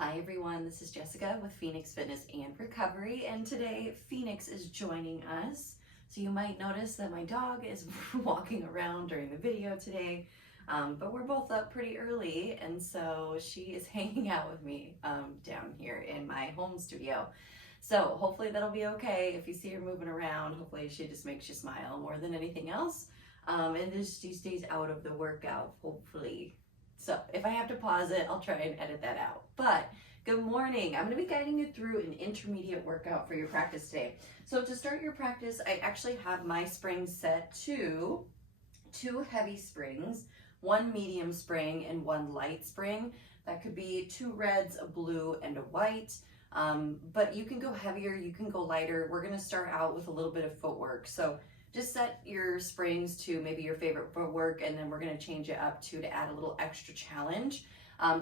Hi everyone, this is Jessica with Phoenix Fitness and Recovery, and today Phoenix is joining us. So you might notice that my dog is walking around during the video today, but we're both up pretty early, and so she is hanging out with me down here in my home studio. So hopefully that'll be okay. If you see her moving around, hopefully she just makes you smile more than anything else, and just she stays out of the workout, hopefully. So if I have to pause it, I'll try and edit that out. But good morning. I'm going to be guiding you through an intermediate workout for your practice today. So to start your practice, I actually have my springs set to 2 heavy springs, 1 medium spring and 1 light spring. That could be 2 reds, a blue, and a white. But you can go heavier, you can go lighter. We're going to start out with a little bit of footwork. So just set your springs to maybe your favorite footwork, and then we're going to change it up to add a little extra challenge.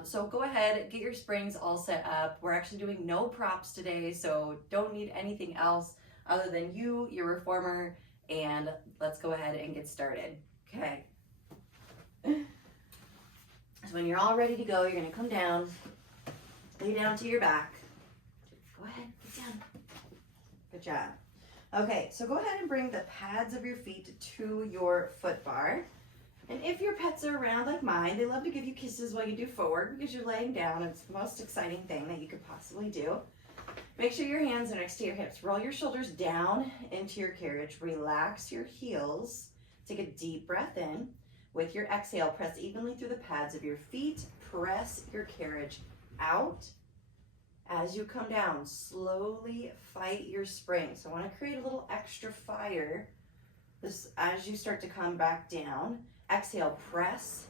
So go ahead, get your springs all set up. We're actually doing no props today, so don't need anything else other than you, your reformer, and let's go ahead and get started. Okay. So when you're all ready to go, you're going to come down, lay down to your back. Go ahead, get down. Good job. Okay, so go ahead and bring the pads of your feet to your foot bar. And if your pets are around like mine, they love to give you kisses while you do forward because you're laying down. It's the most exciting thing that you could possibly do. Make sure your hands are next to your hips. Roll your shoulders down into your carriage. Relax your heels. Take a deep breath in. With your exhale, press evenly through the pads of your feet. Press your carriage out. As you come down, slowly fight your spring. So I want to create a little extra fire as you start to come back down. Exhale, press,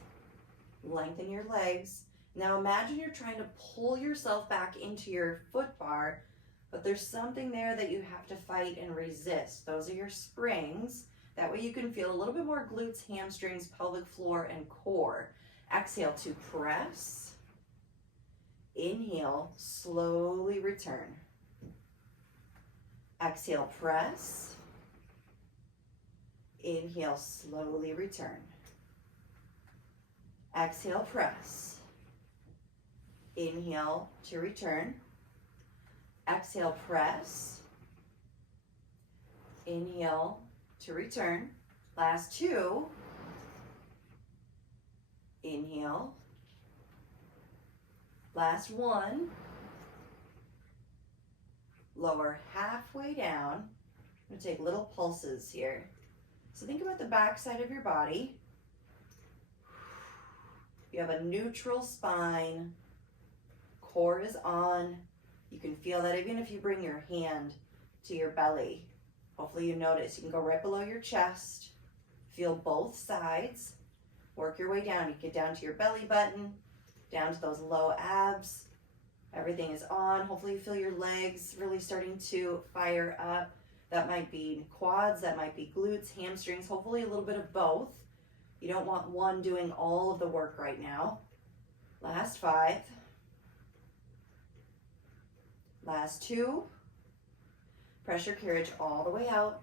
lengthen your legs. Now imagine you're trying to pull yourself back into your foot bar, but there's something there that you have to fight and resist. Those are your springs. That way you can feel a little bit more glutes, hamstrings, pelvic floor, and core. Exhale to press. Inhale, slowly return. Exhale, press. Inhale, slowly return. Exhale, press. Inhale to return. Exhale, press. Inhale to return. Last 2. Inhale. Last 1. Lower halfway down. I'm going to take little pulses here. So think about the back side of your body. You have a neutral spine. Core is on. You can feel that even if you bring your hand to your belly. Hopefully you notice. You can go right below your chest. Feel both sides. Work your way down. You get down to your belly button. Down to those low abs. Everything is on. Hopefully you feel your legs really starting to fire up. That might be quads, that might be glutes, hamstrings, hopefully a little bit of both. You don't want one doing all of the work right now. Last 5. Last 2. Press your carriage all the way out.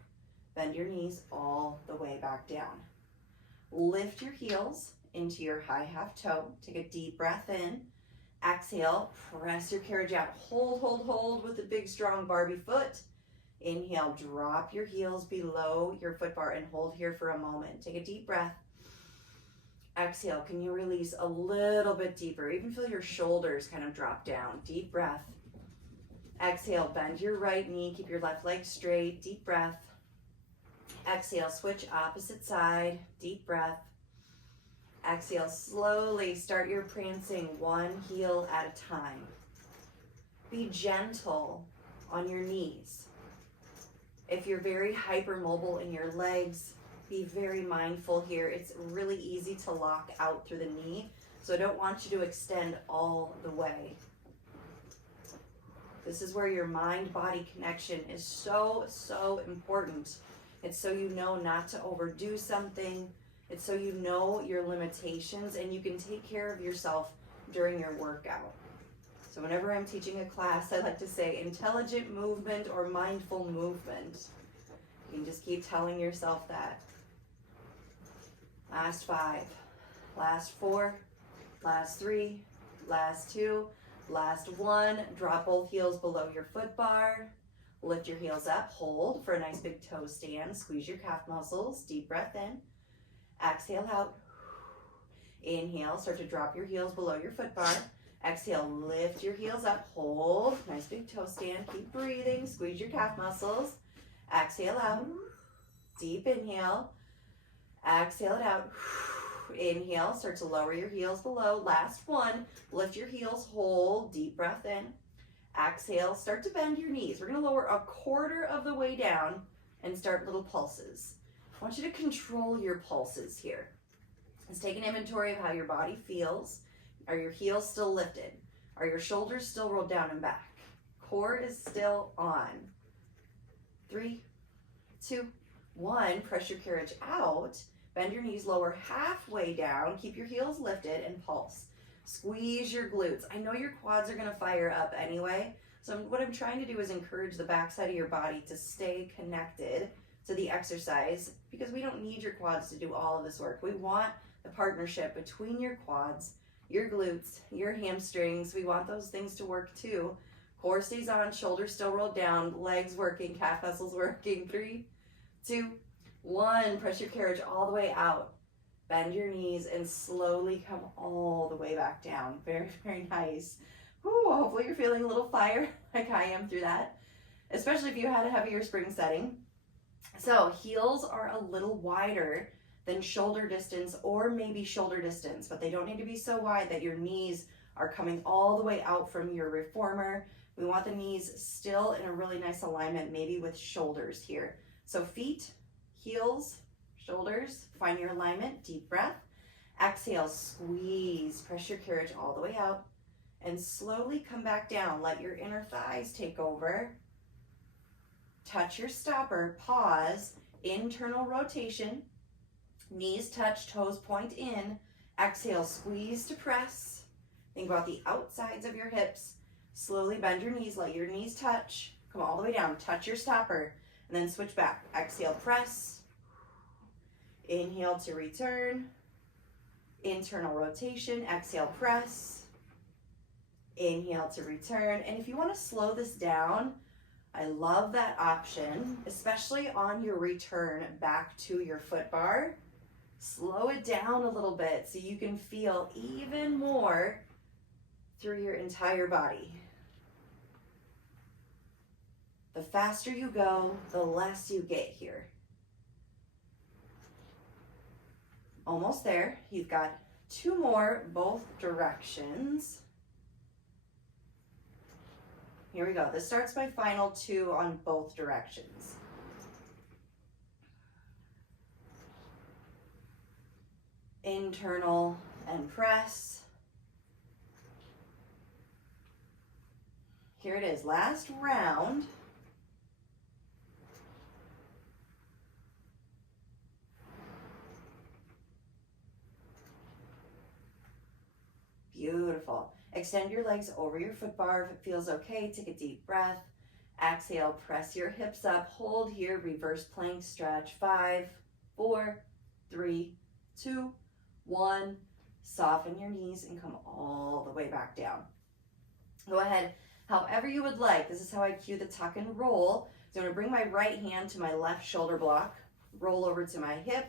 Bend your knees all the way back down. Lift your heels into your high half toe. Take a deep breath in. Exhale, press your carriage out. Hold, hold, hold with the big, strong Barbie foot. Inhale, drop your heels below your foot bar and hold here for a moment. Take a deep breath. Exhale, can you release a little bit deeper? Even feel your shoulders kind of drop down. Deep breath. Exhale, bend your right knee. Keep your left leg straight. Deep breath. Exhale, switch opposite side. Deep breath. Exhale, slowly start your prancing 1 heel at a time. Be gentle on your knees. If you're very hypermobile in your legs, be very mindful here. It's really easy to lock out through the knee, so I don't want you to extend all the way. This is where your mind-body connection is so, so important. It's so you know not to overdo something. It's so you know your limitations and you can take care of yourself during your workout. So whenever I'm teaching a class, I like to say intelligent movement or mindful movement. You can just keep telling yourself that. Last 5, last 4, last 3, last 2, Last one, drop both heels below your foot bar. Lift your heels up, hold for a nice big toe stand. Squeeze your calf muscles, deep breath in. Exhale out. Inhale, start to drop your heels below your foot bar. Exhale, lift your heels up, hold. Nice big toe stand, keep breathing. Squeeze your calf muscles. Exhale out. Deep inhale. Exhale it out. Inhale, start to lower your heels below. Last one, lift your heels, hold, deep breath in. Exhale, start to bend your knees. We're gonna lower a quarter of the way down and start little pulses. I want you to control your pulses here. Let's take an inventory of how your body feels. Are your heels still lifted? Are your shoulders still rolled down and back? Core is still on. 3, 2, 1, press your carriage out. Bend your knees lower halfway down. Keep your heels lifted and pulse. Squeeze your glutes. I know your quads are gonna fire up anyway. So what I'm trying to do is encourage the backside of your body to stay connected to the exercise, because we don't need your quads to do all of this work. We want the partnership between your quads, your glutes, your hamstrings. We want those things to work too. Core stays on, shoulders still rolled down, legs working, calf muscles working. 3, 2, 1, press your carriage all the way out. Bend your knees and slowly come all the way back down. Very, very nice. Whew, hopefully you're feeling a little fire like I am through that, especially if you had a heavier spring setting. So heels are a little wider than shoulder distance, or maybe shoulder distance, but they don't need to be so wide that your knees are coming all the way out from your reformer. We want the knees still in a really nice alignment, maybe with shoulders here. So feet, heels, shoulders, find your alignment, deep breath. Exhale, squeeze, press your carriage all the way out, and slowly come back down. Let your inner thighs take over. Touch your stopper, pause, internal rotation. Knees touch, toes point in. Exhale, squeeze to press. Think about the outsides of your hips. Slowly bend your knees, let your knees touch. Come all the way down, touch your stopper, and then switch back. Exhale, press. Inhale to return. Internal rotation, exhale, press. Inhale to return. And if you want to slow this down, I love that option, especially on your return back to your foot bar. Slow it down a little bit so you can feel even more through your entire body. The faster you go, the less you get here. Almost there. You've got 2 more, both directions. Here we go. This starts my final 2 on both directions. Internal and press. Here it is, last round. Beautiful. Extend your legs over your foot bar if it feels okay. Take a deep breath. Exhale, press your hips up. Hold here, reverse plank stretch. 5, 4, 3, 2, 1. Soften your knees and come all the way back down. Go ahead, however you would like. This is how I cue the tuck and roll. So I'm gonna bring my right hand to my left shoulder block, roll over to my hip,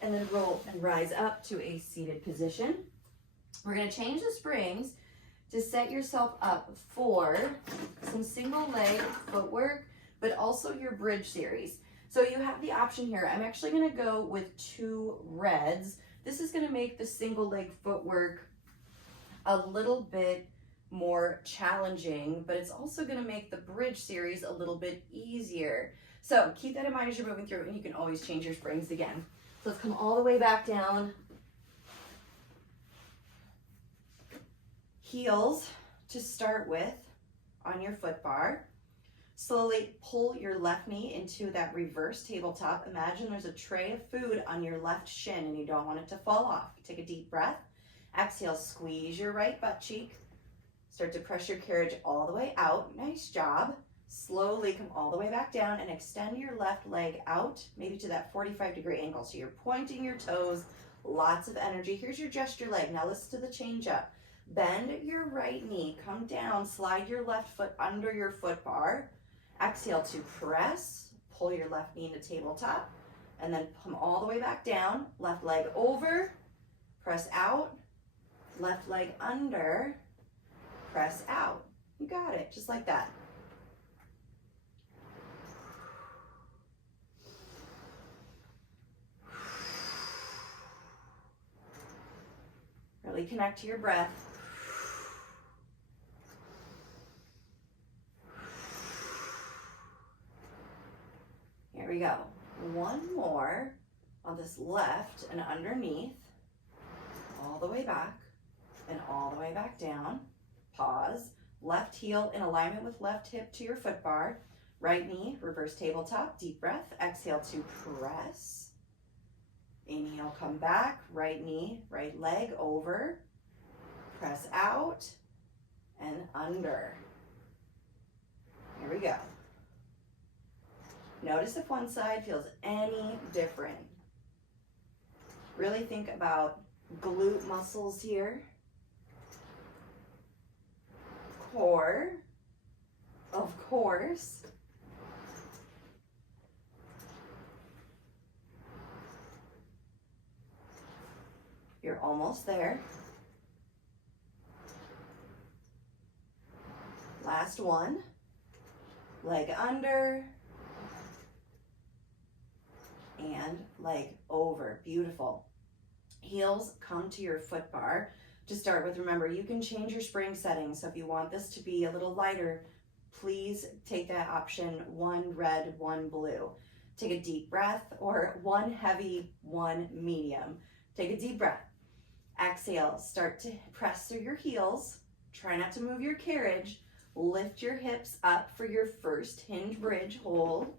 and then roll and rise up to a seated position. We're gonna change the springs to set yourself up for some single leg footwork, but also your bridge series. So you have the option here. I'm actually gonna go with 2 reds. This is gonna make the single leg footwork a little bit more challenging, but it's also gonna make the bridge series a little bit easier. So keep that in mind as you're moving through, and you can always change your springs again. So let's come all the way back down. Heels to start with on your foot bar. Slowly pull your left knee into that reverse tabletop. Imagine there's a tray of food on your left shin and you don't want it to fall off. Take a deep breath. Exhale, squeeze your right butt cheek. Start to press your carriage all the way out. Nice job. Slowly come all the way back down and extend your left leg out, maybe to that 45-degree angle. So you're pointing your toes, lots of energy. Here's your gesture leg. Now listen to the change up. Bend your right knee, come down, slide your left foot under your foot bar. Exhale to press, pull your left knee into tabletop, and then come all the way back down. Left leg over, press out, left leg under, press out. You got it, just like that. Really connect to your breath. Here we go. One more on this left and underneath, all the way back and all the way back down. Pause. Left heel in alignment with left hip to your foot bar. Right knee, reverse tabletop, deep breath. Exhale to press. Inhale, come back. Right knee, right leg over. Press out and under. Here we go. Notice if one side feels any different. Really think about glute muscles here. Core, of course. You're almost there. Last one. Leg under and leg over. Beautiful. Heels come to your foot bar. To start with, remember, you can change your spring settings. So if you want this to be a little lighter, please take that option, one red, one blue. Take a deep breath, or one heavy, one medium. Take a deep breath. Exhale, start to press through your heels. Try not to move your carriage. Lift your hips up for your first hinge bridge. Hold.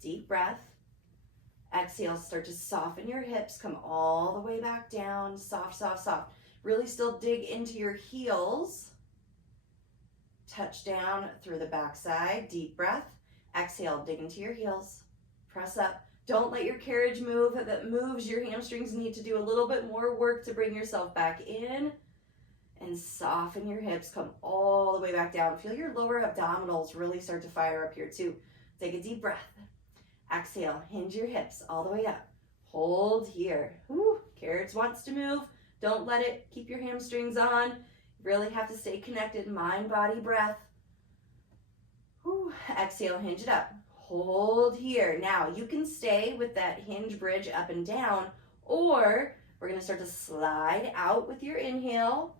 Deep breath. Exhale, start to soften your hips. Come all the way back down. Soft, soft, soft. Really still dig into your heels. Touch down through the backside. Deep breath. Exhale, dig into your heels. Press up. Don't let your carriage move. If it moves, your hamstrings need to do a little bit more work to bring yourself back in. And soften your hips. Come all the way back down. Feel your lower abdominals really start to fire up here too. Take a deep breath. Exhale, hinge your hips all the way up. Hold here. Whew. Carriage wants to move. Don't let it. Keep your hamstrings on. Really have to stay connected. Mind, body, breath. Whew. Exhale, hinge it up. Hold here. Now, you can stay with that hinge bridge up and down, or we're going to start to slide out with your inhale.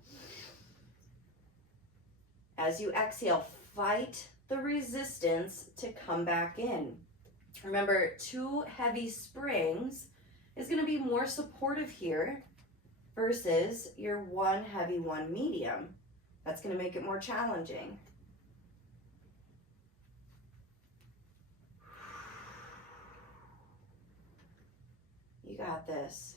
As you exhale, fight the resistance to come back in. Remember, 2 heavy springs is going to be more supportive here versus your 1 heavy, 1 medium. That's going to make it more challenging. You got this.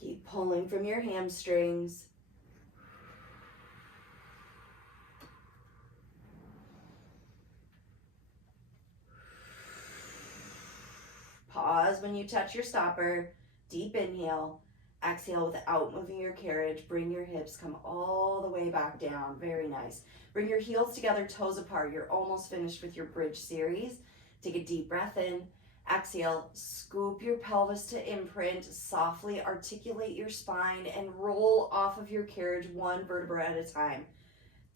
Keep pulling from your hamstrings. Pause when you touch your stopper. Deep inhale. Exhale without moving your carriage. Bring your hips, come all the way back down. Very nice. Bring your heels together, toes apart. You're almost finished with your bridge series. Take a deep breath in. Exhale, scoop your pelvis to imprint. Softly articulate your spine and roll off of your carriage 1 vertebra at a time.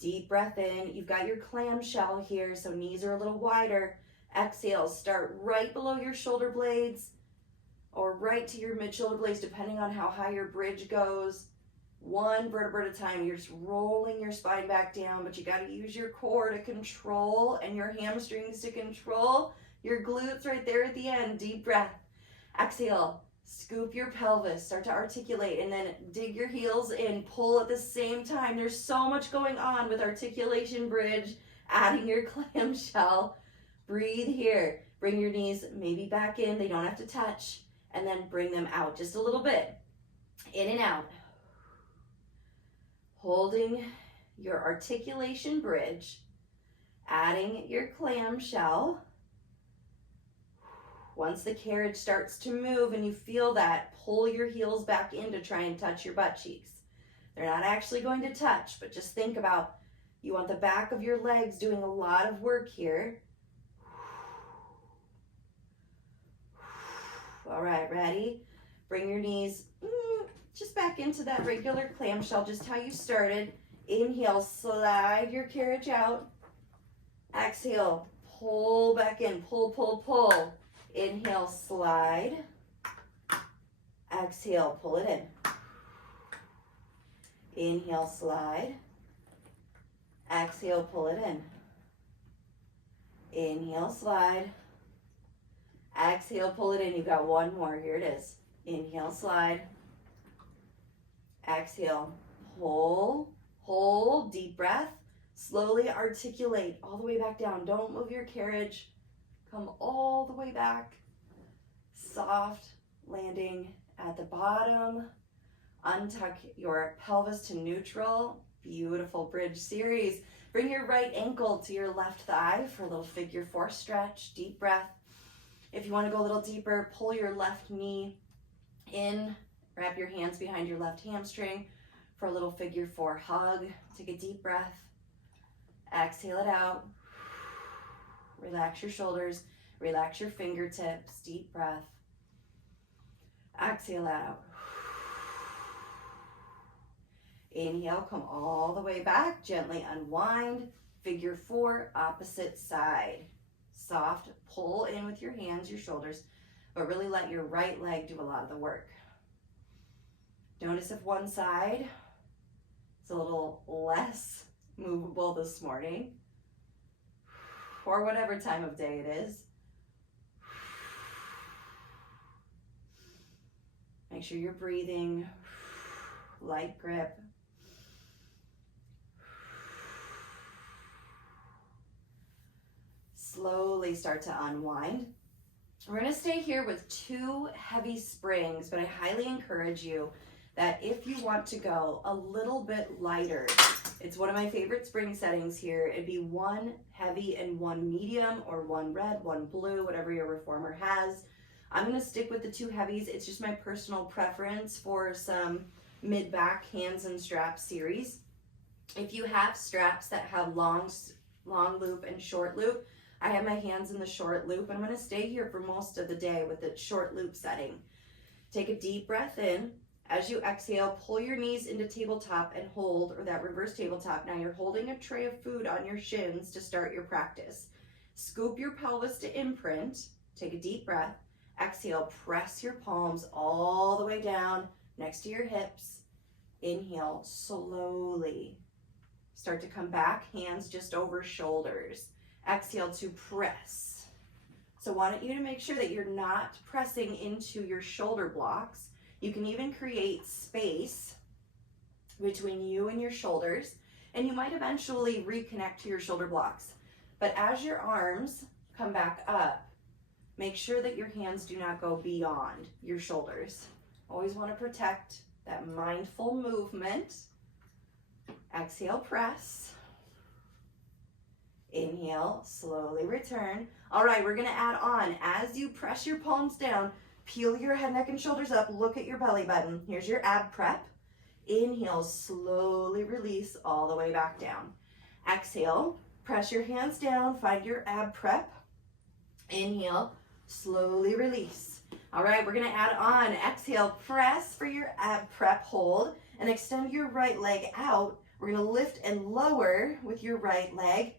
Deep breath in. You've got your clamshell here, so knees are a little wider. Exhale, start right below your shoulder blades, or right to your mid-shoulder blades, depending on how high your bridge goes. 1 vertebra at a time. You're just rolling your spine back down, but you got to use your core to control and your hamstrings to control your glutes right there at the end. Deep breath. Exhale. Scoop your pelvis. Start to articulate, and then dig your heels in. Pull at the same time. There's so much going on with articulation bridge, adding your clamshell. Breathe here. Bring your knees maybe back in. They don't have to touch. And then bring them out just a little bit. In and out. Holding your articulation bridge, adding your clamshell. Once the carriage starts to move and you feel that, pull your heels back in to try and touch your butt cheeks. They're not actually going to touch, but just think about, you want the back of your legs doing a lot of work here. All right, ready? Bring your knees just back into that regular clamshell, just how you started. Inhale, slide your carriage out. Exhale, pull back in, pull, pull, pull. Inhale, slide. Exhale, pull it in. Inhale, slide. Exhale, pull it in. Inhale, slide. Exhale, pull it in. You've got one more. Here it is. Inhale, slide. Exhale, pull, hold, deep breath. Slowly articulate all the way back down. Don't move your carriage. Come all the way back. Soft landing at the bottom. Untuck your pelvis to neutral. Beautiful bridge series. Bring your right ankle to your left thigh for a little figure four stretch. Deep breath. If you want to go a little deeper, pull your left knee in. Wrap your hands behind your left hamstring for a little figure four hug. Take a deep breath. Exhale it out. Relax your shoulders. Relax your fingertips. Deep breath. Exhale out. Inhale, come all the way back. Gently unwind. Figure four, opposite side. Soft pull in with your hands, your shoulders, but really let your right leg do a lot of the work. Notice if one side is a little less movable this morning, or whatever time of day it is. Make sure you're breathing, light grip. Slowly start to unwind. We're going to stay here with 2 heavy springs, but I highly encourage you that if you want to go a little bit lighter, it's one of my favorite spring settings here. It'd be 1 heavy and 1 medium, or 1 red, 1 blue, whatever your reformer has. I'm going to stick with the 2 heavies. It's just my personal preference for some mid-back hands and straps series. If you have straps that have long loop and short loop, I have my hands in the short loop. I'm going to stay here for most of the day with the short loop setting. Take a deep breath in. As you exhale, pull your knees into tabletop and hold, or that reverse tabletop. Now you're holding a tray of food on your shins to start your practice. Scoop your pelvis to imprint. Take a deep breath. Exhale, press your palms all the way down next to your hips. Inhale, slowly. Start to come back, hands just over shoulders. Exhale to press. So I want you to make sure that you're not pressing into your shoulder blocks. You can even create space between you and your shoulders, and you might eventually reconnect to your shoulder blocks. But as your arms come back up, make sure that your hands do not go beyond your shoulders. Always want to protect that mindful movement. Exhale, press. Inhale, slowly return. All right, we're going to add on. As you press your palms down, peel your head, neck, and shoulders up. Look at your belly button. Here's your ab prep. Inhale, slowly release all the way back down. Exhale, press your hands down. Find your ab prep. Inhale, slowly release. All right, we're going to add on. Exhale, press for your ab prep, hold, and extend your right leg out. We're going to lift and lower with your right leg.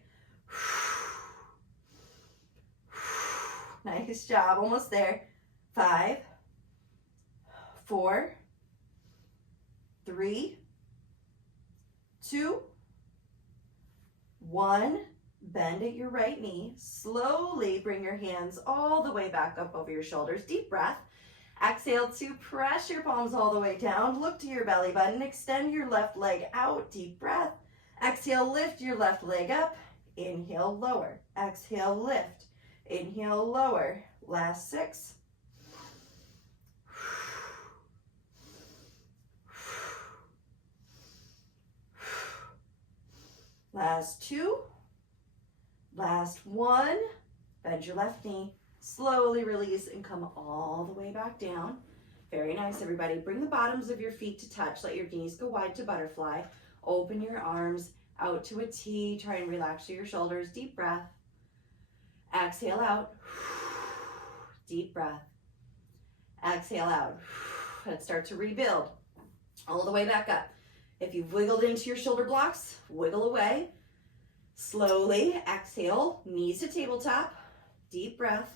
Nice job, almost there. 5, 4, 3, 2, 1. Bend at your right knee. Slowly bring your hands all the way back up over your shoulders. Deep breath. Exhale to press your palms all the way down. Look to your belly button. Extend your left leg out. Deep breath. Exhale, lift your left leg up. Inhale, lower. Exhale, lift. Inhale, lower. Last 6. Last 2. Last 1. Bend your left knee. Slowly release and come all the way back down. Very nice, everybody. Bring the bottoms of your feet to touch. Let your knees go wide to butterfly. Open your arms out to a T. Try and relax your shoulders. Deep breath. Exhale out. Deep breath. Exhale out. Let's start to rebuild. All the way back up. If you've wiggled into your shoulder blocks, wiggle away. Slowly exhale, knees to tabletop. Deep breath.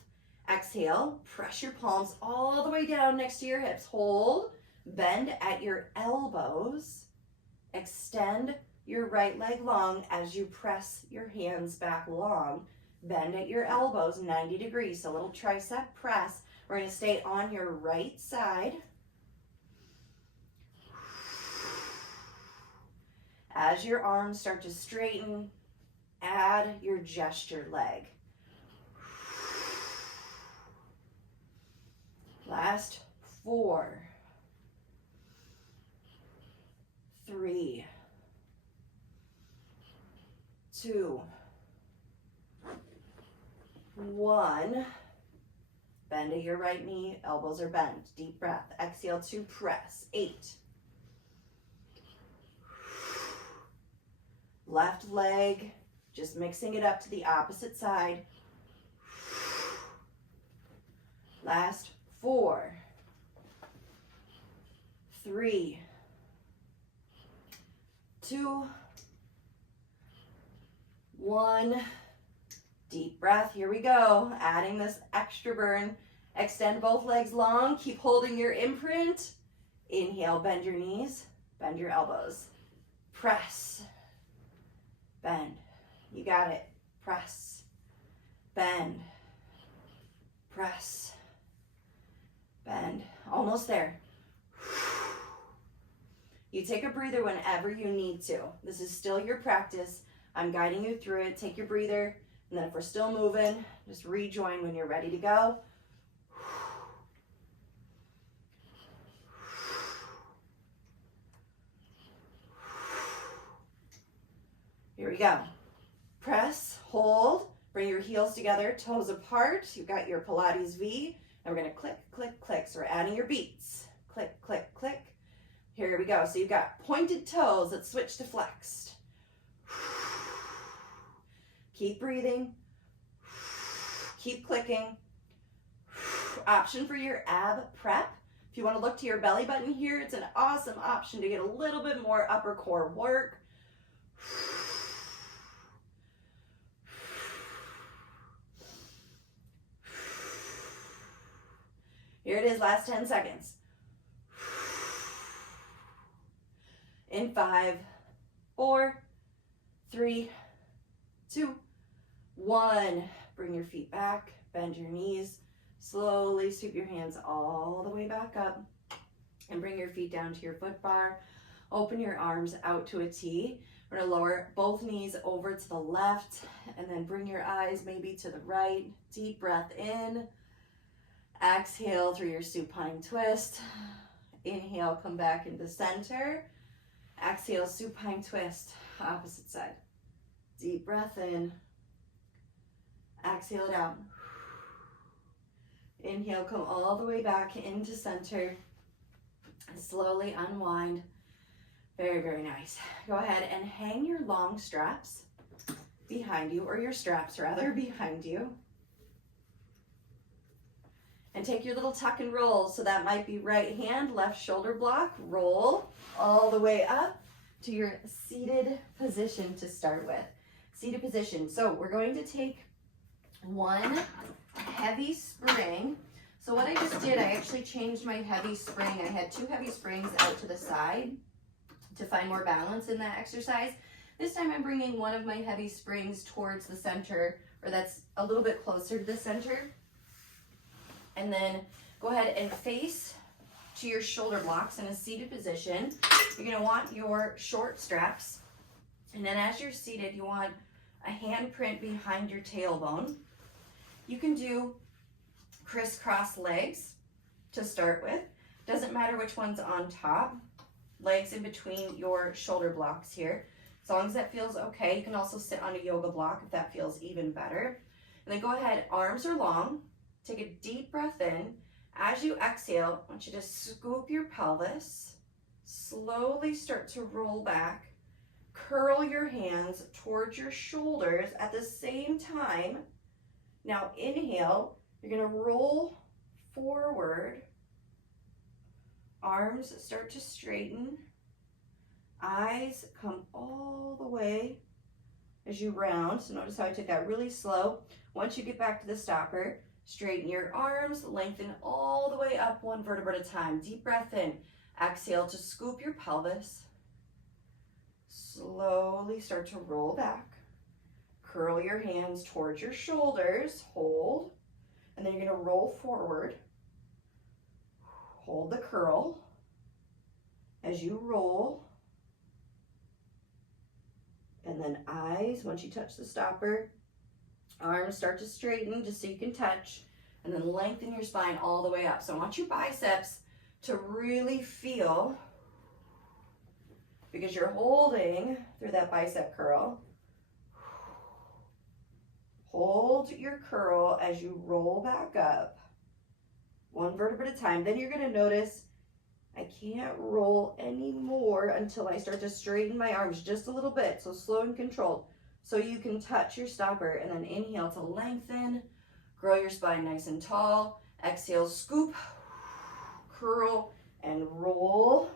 Exhale, press your palms all the way down next to your hips. Hold, bend at your elbows. Extend your right leg long as you press your hands back long. Bend at your elbows 90 degrees, so a little tricep press. We're going to stay on your right side. As your arms start to straighten, add your gesture leg. Last 4, 3, 2, 1. Bend at your right knee, elbows are bent. Deep breath. Exhale to press. 8. Left leg, just mixing it up to the opposite side. Last 4, 3, 2, 1. Deep breath. Here we go. Adding this extra burn. Extend both legs long. Keep holding your imprint. Inhale, bend your knees, bend your elbows. Press. Bend. You got it. Press. Bend. Press. Bend. Almost there. You take a breather whenever you need to. This is still your practice. I'm guiding you through it. Take your breather, and then if we're still moving, just rejoin when you're ready to go. Here we go. Press, hold, bring your heels together, toes apart. You've got your Pilates V, and we're gonna click, click, click. So we're adding your beats. Click, click, click. Here we go. So you've got pointed toes. Let's switch to flexed. Keep breathing. Keep clicking. Option for your ab prep. If you want to look to your belly button here, it's an awesome option to get a little bit more upper core work. Here it is, last 10 seconds. In 5, 4, 3, 2, 1. Bring your feet back, bend your knees. Slowly sweep your hands all the way back up and bring your feet down to your foot bar. Open your arms out to a T. We're gonna lower both knees over to the left and then bring your eyes maybe to the right. Deep breath in. Exhale through your supine twist. Inhale, come back into center. Exhale, supine twist, opposite side. Deep breath in. Exhale it out. Inhale, come all the way back into center. And slowly unwind. Very, very nice. Go ahead and hang your long straps behind you, or your straps rather, behind you. And take your little tuck and roll. So that might be right hand, left shoulder block. Roll all the way up to your seated position to start with. Seated position. So we're going to take one heavy spring. So what I just did, I actually changed my heavy spring. I had 2 heavy springs out to the side to find more balance in that exercise. This time I'm bringing one of my heavy springs towards the center, or that's a little bit closer to the center. And then go ahead and face to your shoulder blocks in a seated position. You're gonna want your short straps. And then as you're seated, you want a hand print behind your tailbone. You can do crisscross legs to start with. Doesn't matter which one's on top. Legs in between your shoulder blocks here. As long as that feels okay. You can also sit on a yoga block if that feels even better. And then go ahead, arms are long. Take a deep breath in. As you exhale, I want you to scoop your pelvis. Slowly start to roll back. Curl your hands towards your shoulders at the same time. Now inhale, you're gonna roll forward. Arms start to straighten. Eyes come all the way as you round. So notice how I took that really slow. Once you get back to the stopper, straighten your arms, lengthen all the way up, one vertebra at a time. Deep breath in. Exhale to scoop your pelvis. Slowly start to roll back. Curl your hands towards your shoulders. Hold. And then you're going to roll forward. Hold the curl. As you roll. And then eyes, once you touch the stopper, arms start to straighten just so you can touch. And then lengthen your spine all the way up. So I want your biceps to really feel, because you're holding through that bicep curl. Hold your curl as you roll back up, one vertebra at a time. Then you're going to notice I can't roll anymore until I start to straighten my arms just a little bit. So slow and controlled. So you can touch your stopper, and then inhale to lengthen. Grow your spine nice and tall. Exhale, scoop, curl, and roll.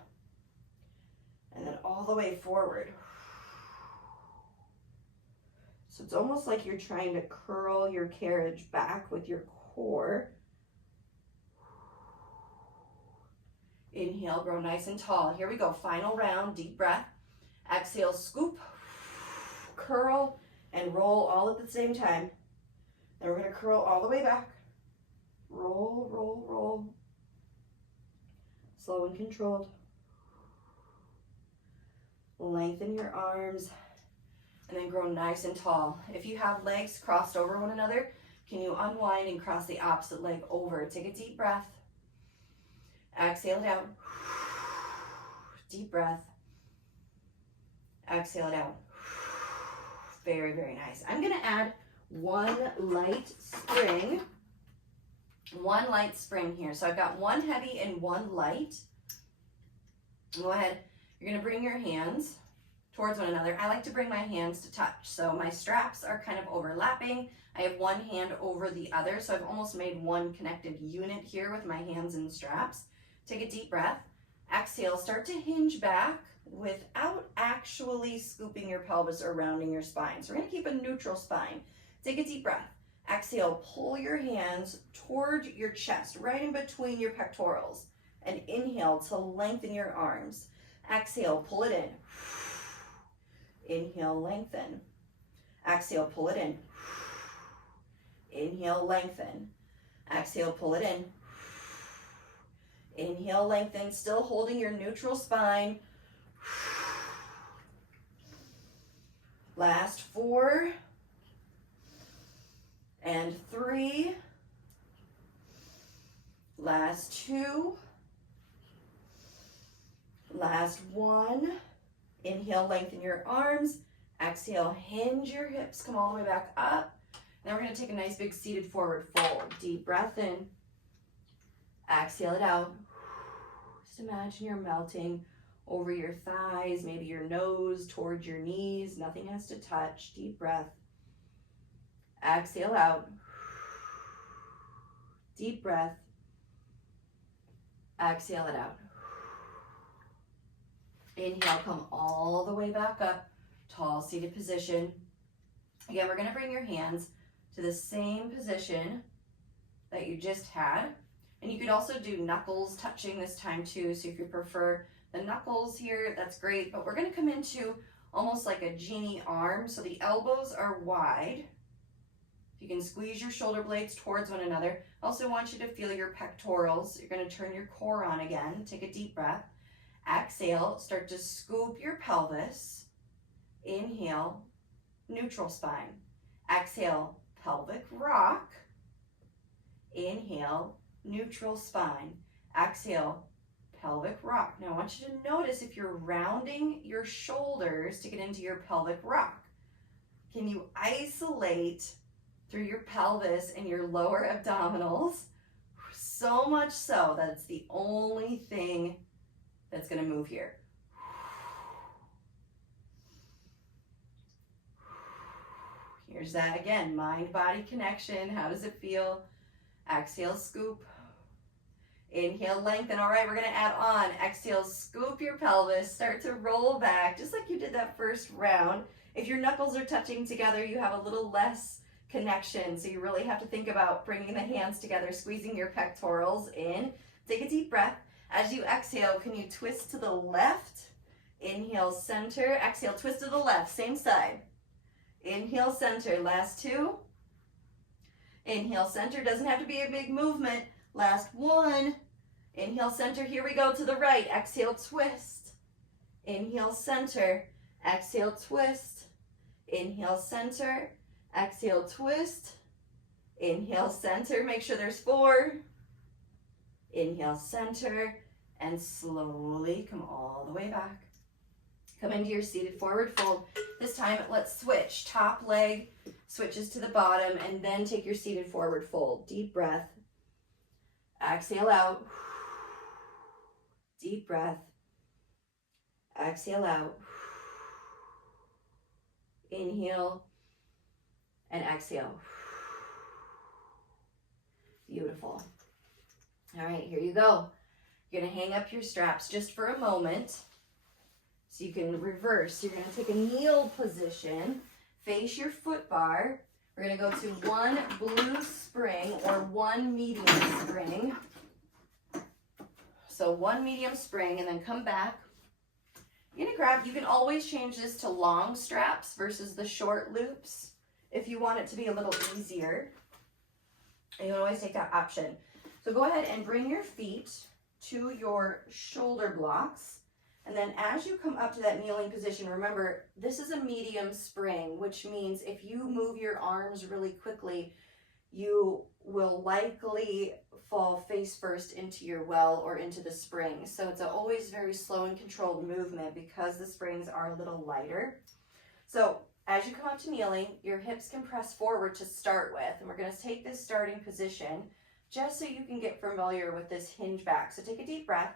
And then all the way forward. So it's almost like you're trying to curl your carriage back with your core. Inhale, grow nice and tall. Here we go, final round, deep breath. Exhale, scoop, curl, and roll all at the same time. Then we're gonna curl all the way back. Roll, roll, roll. Slow and controlled. Lengthen your arms, and then grow nice and tall. If you have legs crossed over one another, can you unwind and cross the opposite leg over? Take a deep breath. Exhale it out. Deep breath. Exhale it out. Very, very nice. I'm gonna add one light spring. One light spring here. So I've got one heavy and one light. Go ahead. You're gonna bring your hands towards one another. I like to bring my hands to touch. So my straps are kind of overlapping. I have one hand over the other. So I've almost made one connected unit here with my hands and straps. Take a deep breath. Exhale, start to hinge back without actually scooping your pelvis or rounding your spine. So we're gonna keep a neutral spine. Take a deep breath. Exhale, pull your hands toward your chest, right in between your pectorals. And inhale to lengthen your arms. Exhale, pull it in. Inhale, lengthen. Exhale, pull it in. Inhale, lengthen. Exhale, pull it in. Inhale, lengthen, still holding your neutral spine. Last 4 and 3. Last 2. Last 1. Inhale, lengthen your arms. Exhale, hinge your hips, come all the way back up. Now we're going to take a nice big seated forward fold. Deep breath in. Exhale it out. Just imagine you're melting over your thighs, maybe your nose towards your knees. Nothing has to touch. Deep breath. Exhale out. Deep breath. Exhale it out. Inhale, come all the way back up. Tall seated position. Again, we're going to bring your hands to the same position that you just had. And you could also do knuckles touching this time too. So if you prefer the knuckles here, that's great. But we're going to come into almost like a genie arm. So the elbows are wide. You can squeeze your shoulder blades towards one another. I also want you to feel your pectorals. You're going to turn your core on again. Take a deep breath. Exhale, start to scoop your pelvis. Inhale, neutral spine. Exhale, pelvic rock. Inhale, neutral spine. Exhale, pelvic rock. Now I want you to notice if you're rounding your shoulders to get into your pelvic rock. Can you isolate through your pelvis and your lower abdominals? So much so that it's the only thing that's going to move here. Here's that again, mind-body connection. How does it feel? Exhale, scoop. Inhale, lengthen. All right, we're going to add on. Exhale, scoop your pelvis. Start to roll back, just like you did that first round. If your knuckles are touching together, you have a little less connection. So you really have to think about bringing the hands together, squeezing your pectorals in. Take a deep breath. As you exhale, can you twist to the left? Inhale, center. Exhale, twist to the left. Same side. Inhale, center. Last two. Inhale, center. Doesn't have to be a big movement. Last one. Inhale, center. Here we go to the right. Exhale, twist. Inhale, center. Exhale, twist. Inhale, center. Exhale, twist. Inhale, center. Make sure there's 4. Inhale, center. And slowly come all the way back. Come into your seated forward fold. This time, let's switch. Top leg switches to the bottom, and then take your seated forward fold. Deep breath. Exhale out. Deep breath. Exhale out. Inhale and exhale. Beautiful. All right, here you go. You're going to hang up your straps just for a moment so you can reverse. You're going to take a kneel position, face your foot bar. We're going to go to 1 blue spring or 1 medium spring. So 1 medium spring, and then come back. You're going to grab, you can always change this to long straps versus the short loops if you want it to be a little easier. You can always take that option. So go ahead and bring your feet to your shoulder blocks. And then as you come up to that kneeling position, remember, this is a medium spring, which means if you move your arms really quickly, you will likely fall face first into your well or into the spring. So it's always very slow and controlled movement because the springs are a little lighter. So as you come up to kneeling, your hips can press forward to start with. And we're going to take this starting position just so you can get familiar with this hinge back. So take a deep breath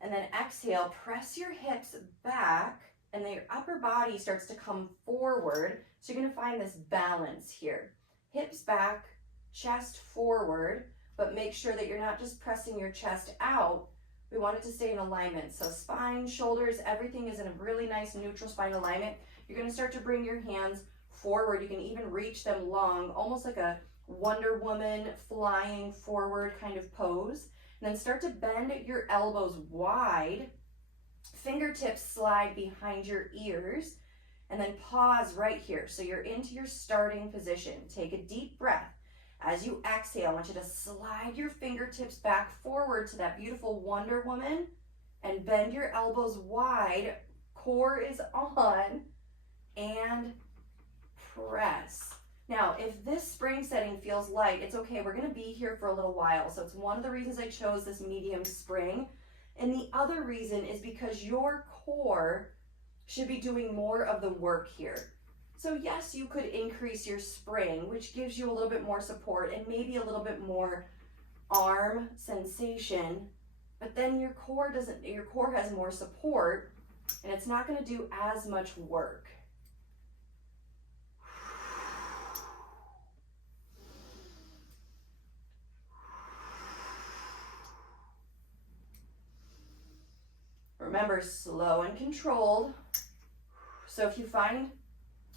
and then exhale, press your hips back, and then your upper body starts to come forward. So you're going to find this balance here. Hips back, chest forward, but make sure that you're not just pressing your chest out. We want it to stay in alignment. So spine, shoulders, everything is in a really nice neutral spine alignment. You're going to start to bring your hands forward. You can even reach them long, almost like a Wonder Woman flying forward kind of pose. And then start to bend your elbows wide. Fingertips slide behind your ears. And then pause right here. So you're into your starting position. Take a deep breath. As you exhale, I want you to slide your fingertips back forward to that beautiful Wonder Woman and bend your elbows wide. Core is on, and press. Now, if this spring setting feels light, it's okay. We're going to be here for a little while. So it's one of the reasons I chose this medium spring. And the other reason is because your core should be doing more of the work here. So yes, you could increase your spring, which gives you a little bit more support and maybe a little bit more arm sensation, but then your core has more support and it's not going to do as much work. Remember, slow and controlled. So if you find,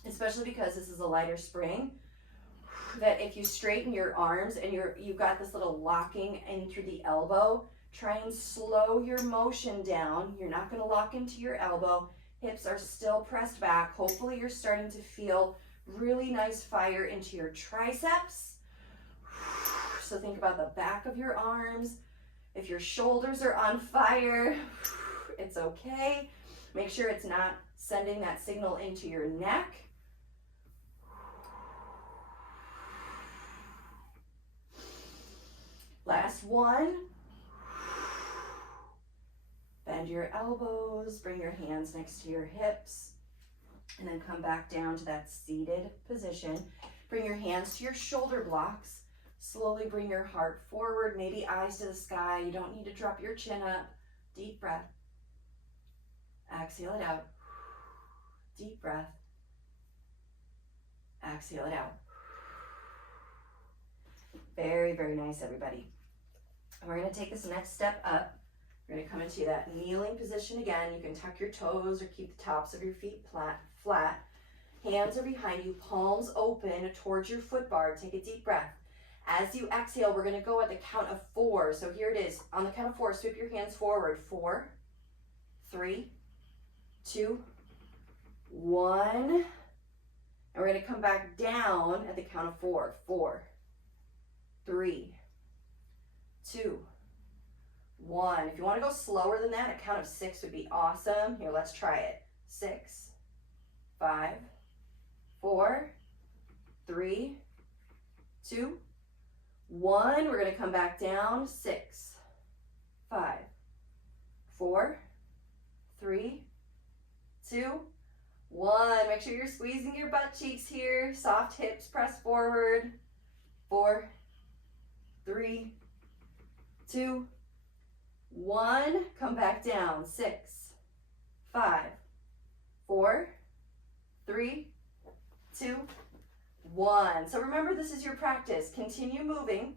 especially because this is a lighter spring, that if you straighten your arms and you've got this little locking in through the elbow, try and slow your motion down. You're not going to lock into your elbow. Hips are still pressed back. Hopefully you're starting to feel really nice fire into your triceps. So think about the back of your arms. If your shoulders are on fire, it's okay. Make sure it's not sending that signal into your neck. Last one. bend your elbows, bring your hands next to your hips, and then come back down to that seated position. Bring your hands to your shoulder blocks. Slowly bring your heart forward, maybe eyes to the sky. You don't need to drop your chin up. Deep breath. Exhale it out. Deep breath. Exhale it out. Very, very nice, everybody. And we're going to take this next step up. We're going to come into that kneeling position again. You can tuck your toes or keep the tops of your feet flat. Hands are behind you, palms open towards your foot bar. Take a deep breath. As you exhale, we're going to go at the count of 4. So here it is. On the count of 4, sweep your hands forward. 4, 3, 2, 1. And we're going to come back down at the count of 4. 4, 3, 2, 1. If you want to go slower than that, a count of 6 would be awesome. Here, let's try it. 6, 5, 4, 3, 2, 1. We're going to come back down. 6, 5, 4, 3, 2, 1. Make sure you're squeezing your butt cheeks here. Soft hips press forward. 4, 3, 2, 1. Come back down. 6, 5, 4, 3, 2, 1. So remember, this is your practice. Continue moving.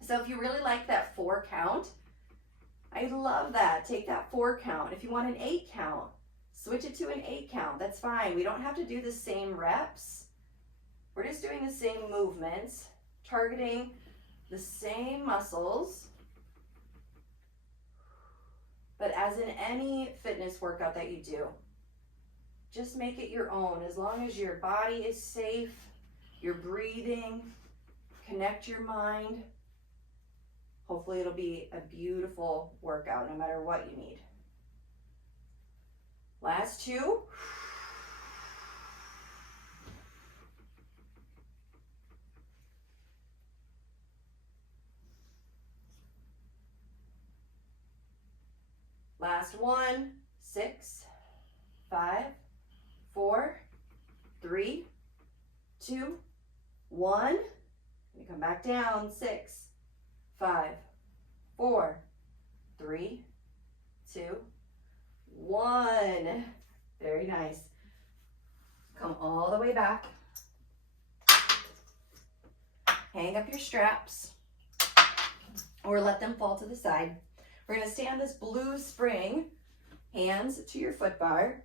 So if you really like that 4 count, I love that. Take that 4 count. If you want an 8 count, switch it to an 8 count. That's fine. We don't have to do the same reps. We're just doing the same movements, targeting the same muscles. But as in any fitness workout that you do, just make it your own. As long as your body is safe, you're breathing, connect your mind. Hopefully it'll be a beautiful workout no matter what you need. Last 2. Last 1. 6, 5, 4, 3, 2, 1. We come back down. 6, 5, 4, 3, 2, 1. Very nice. Come all the way back. Hang up your straps or let them fall to the side. We're going to stay on this blue spring, hands to your foot bar.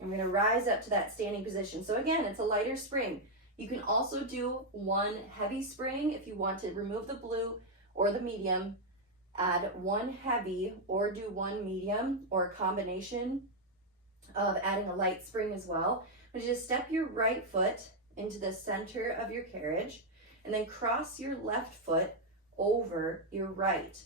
I'm going to rise up to that standing position. So again, it's a lighter spring. You can also do one heavy spring if you want to remove the blue or the medium. Add one heavy or do one medium, or a combination of adding a light spring as well. But just step your right foot into the center of your carriage and then cross your left foot over your right.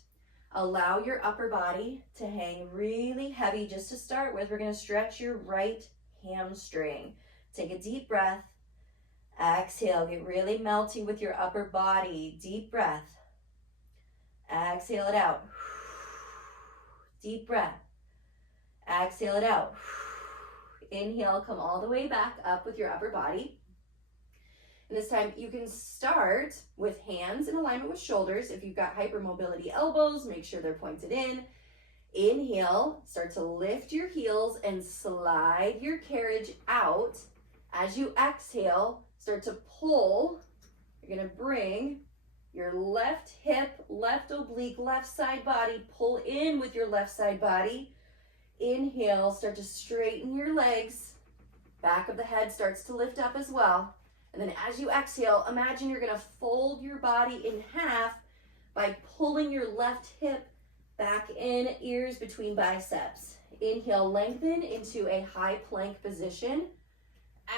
Allow your upper body to hang really heavy. Just to start with, we're going to stretch your right hamstring. Take a deep breath. Exhale. Get really melty with your upper body. Deep breath. Exhale it out. Deep breath. Exhale it out. Inhale, come all the way back up with your upper body. And this time you can start with hands in alignment with shoulders. If you've got hypermobility elbows, make sure they're pointed in. Inhale, start to lift your heels and slide your carriage out. As you exhale, start to pull. You're going to bring your left hip, left oblique, left side body, pull in with your left side body. Inhale, start to straighten your legs. Back of the head starts to lift up as well. And then as you exhale, imagine you're going to fold your body in half by pulling your left hip back in, ears between biceps. Inhale, lengthen into a high plank position.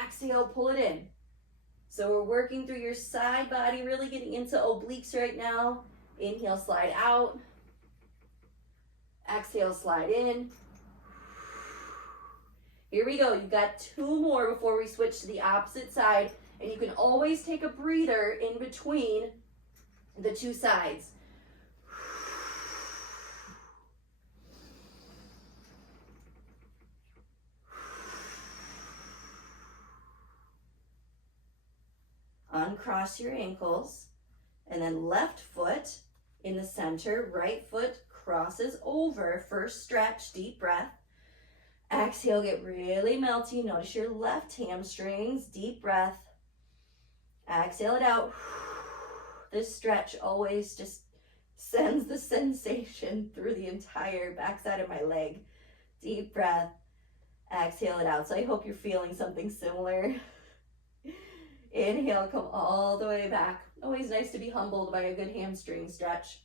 Exhale, pull it in. So we're working through your side body, really getting into obliques right now. Inhale, slide out. Exhale, slide in. Here we go. You've got 2 more before we switch to the opposite side. And you can always take a breather in between the 2 sides. uncross your ankles, and then left foot in the center, right foot crosses over. First stretch, deep breath. Exhale, get really melty. Notice your left hamstrings, deep breath. Exhale it out. This stretch always just sends the sensation through the entire backside of my leg. Deep breath. Exhale it out. So I hope you're feeling something similar. Inhale, come all the way back. Always nice to be humbled by a good hamstring stretch.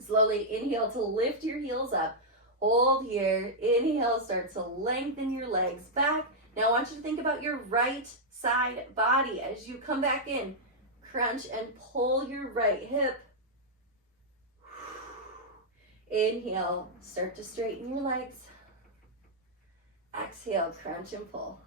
Slowly inhale to lift your heels up. Hold here. Inhale, start to lengthen your legs back. Now I want you to think about your right side body as you come back in. Crunch and pull your right hip. Inhale, start to straighten your legs. Exhale, crunch and pull.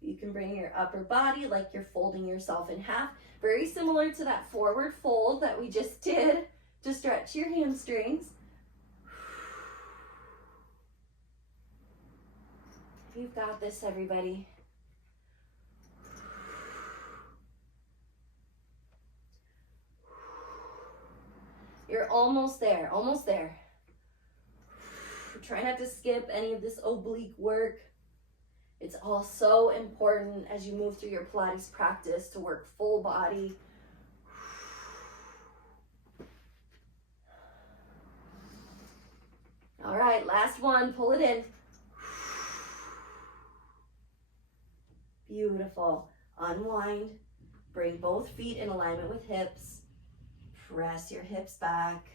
You can bring your upper body like you're folding yourself in half. Very similar to that forward fold that we just did to stretch your hamstrings. You've got this, everybody. You're almost there, almost there. Try not to skip any of this oblique work. It's all so important as you move through your Pilates practice to work full body. All right, last one, pull it in. Beautiful. Unwind. Bring both feet in alignment with hips. Press your hips back.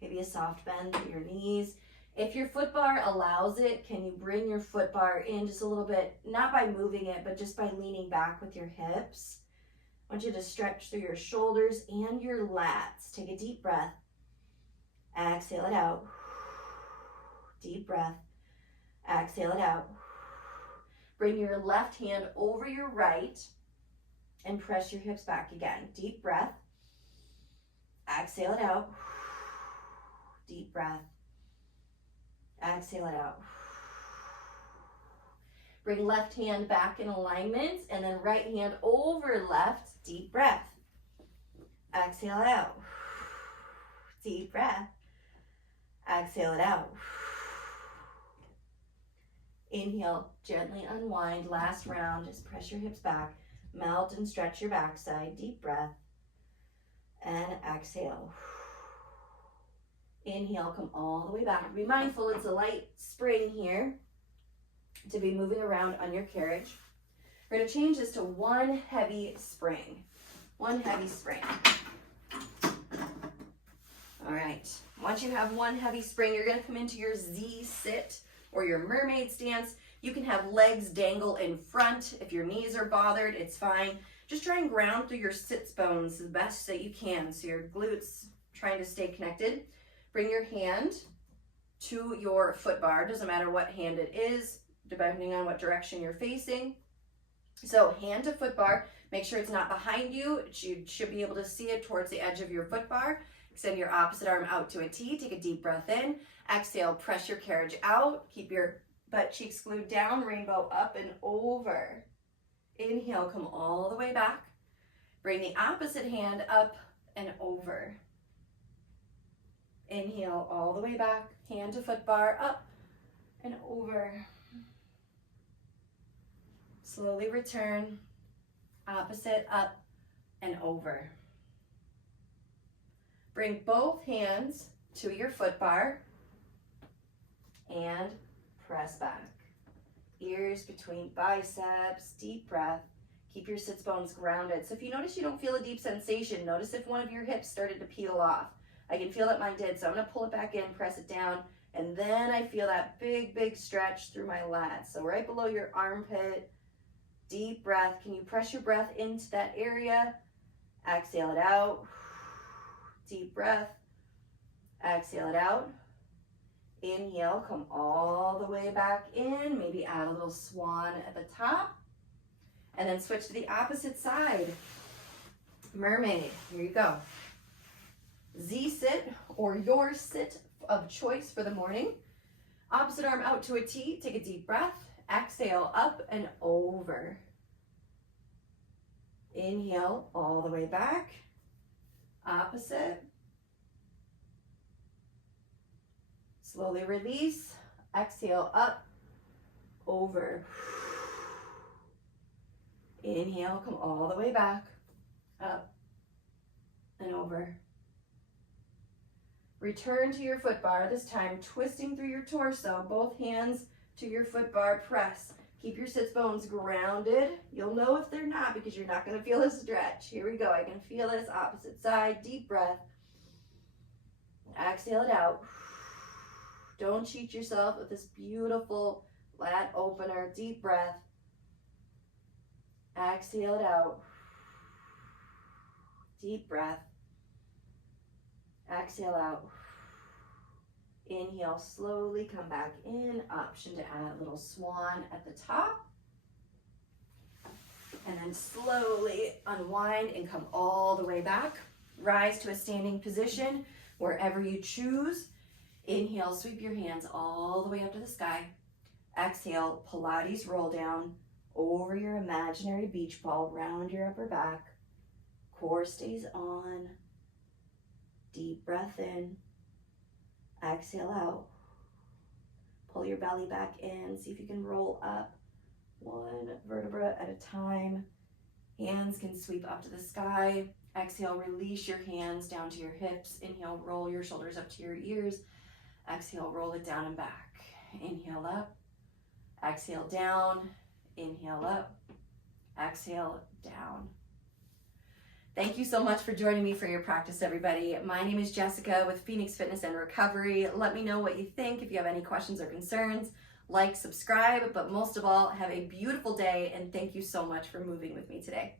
Maybe a soft bend through your knees. If your foot bar allows it, can you bring your foot bar in just a little bit? Not by moving it, but just by leaning back with your hips. I want you to stretch through your shoulders and your lats. Take a deep breath. Exhale it out. Deep breath. Exhale it out. Bring your left hand over your right and press your hips back again. Deep breath. Exhale it out. Deep breath. Exhale it out. Bring left hand back in alignment and then right hand over left. Deep breath. Exhale it out. Deep breath. Exhale it out. Inhale, gently unwind. Last round, just press your hips back. Melt and stretch your backside. Deep breath. And exhale. Inhale, come all the way back. Be mindful, it's a light spring here to be moving around on your carriage. We're going to change this to one heavy spring. One heavy spring. All right. Once you have one heavy spring, you're going to come into your Z sit or your mermaid stance. You can have legs dangle in front. If your knees are bothered, it's fine. Just try and ground through your sits bones the best that you can. So your glutes trying to stay connected. Bring your hand to your foot bar. Doesn't matter what hand it is, depending on what direction you're facing. So hand to foot bar. Make sure it's not behind you. You should be able to see it towards the edge of your foot bar. Extend your opposite arm out to a T. Take a deep breath in. Exhale, press your carriage out. Keep your butt cheeks glued down. Rainbow up and over. Inhale, come all the way back. Bring the opposite hand up and over. Inhale all the way back, hand to foot bar, up and over. Slowly return, opposite, up and over. Bring both hands to your foot bar and press back. Ears between biceps, deep breath. Keep your sits bones grounded. So if you notice you don't feel a deep sensation, notice if one of your hips started to peel off. I can feel that mine did, so I'm going to pull it back in, press it down, and then I feel that big, big stretch through my lats. So right below your armpit, deep breath. Can you press your breath into that area? Exhale it out. Deep breath. Exhale it out. Inhale, come all the way back in. Maybe add a little swan at the top. And then switch to the opposite side. Mermaid, here you go. Z sit or your sit of choice for the morning. Opposite arm out to a T. Take a deep breath. Exhale up and over. Inhale all the way back. Opposite. Slowly release. Exhale up, over. Inhale, come all the way back, up and over. Return to your foot bar, this time twisting through your torso, both hands to your foot bar, press. Keep your sits bones grounded. You'll know if they're not because you're not going to feel a stretch. Here we go. I can feel this. Opposite side. Deep breath. Exhale it out. Don't cheat yourself with this beautiful lat opener. Deep breath. Exhale it out. Deep breath. Exhale out. Inhale, slowly come back in. Option to add a little swan at the top. And then slowly unwind and come all the way back. Rise to a standing position wherever you choose. Inhale, sweep your hands all the way up to the sky. Exhale, Pilates roll down over your imaginary beach ball, round your upper back. Core stays on. Deep breath in. Exhale out. Pull your belly back in. See if you can roll up one vertebra at a time. Hands can sweep up to the sky. Exhale, release your hands down to your hips. Inhale, roll your shoulders up to your ears. Exhale, roll it down and back. Inhale up. Exhale down. Inhale up. Exhale down. Thank you so much for joining me for your practice, everybody. My name is Jessica with Phoenix Fitness and Recovery. Let me know what you think. If you have any questions or concerns, like, subscribe, but most of all, have a beautiful day, and thank you so much for moving with me today.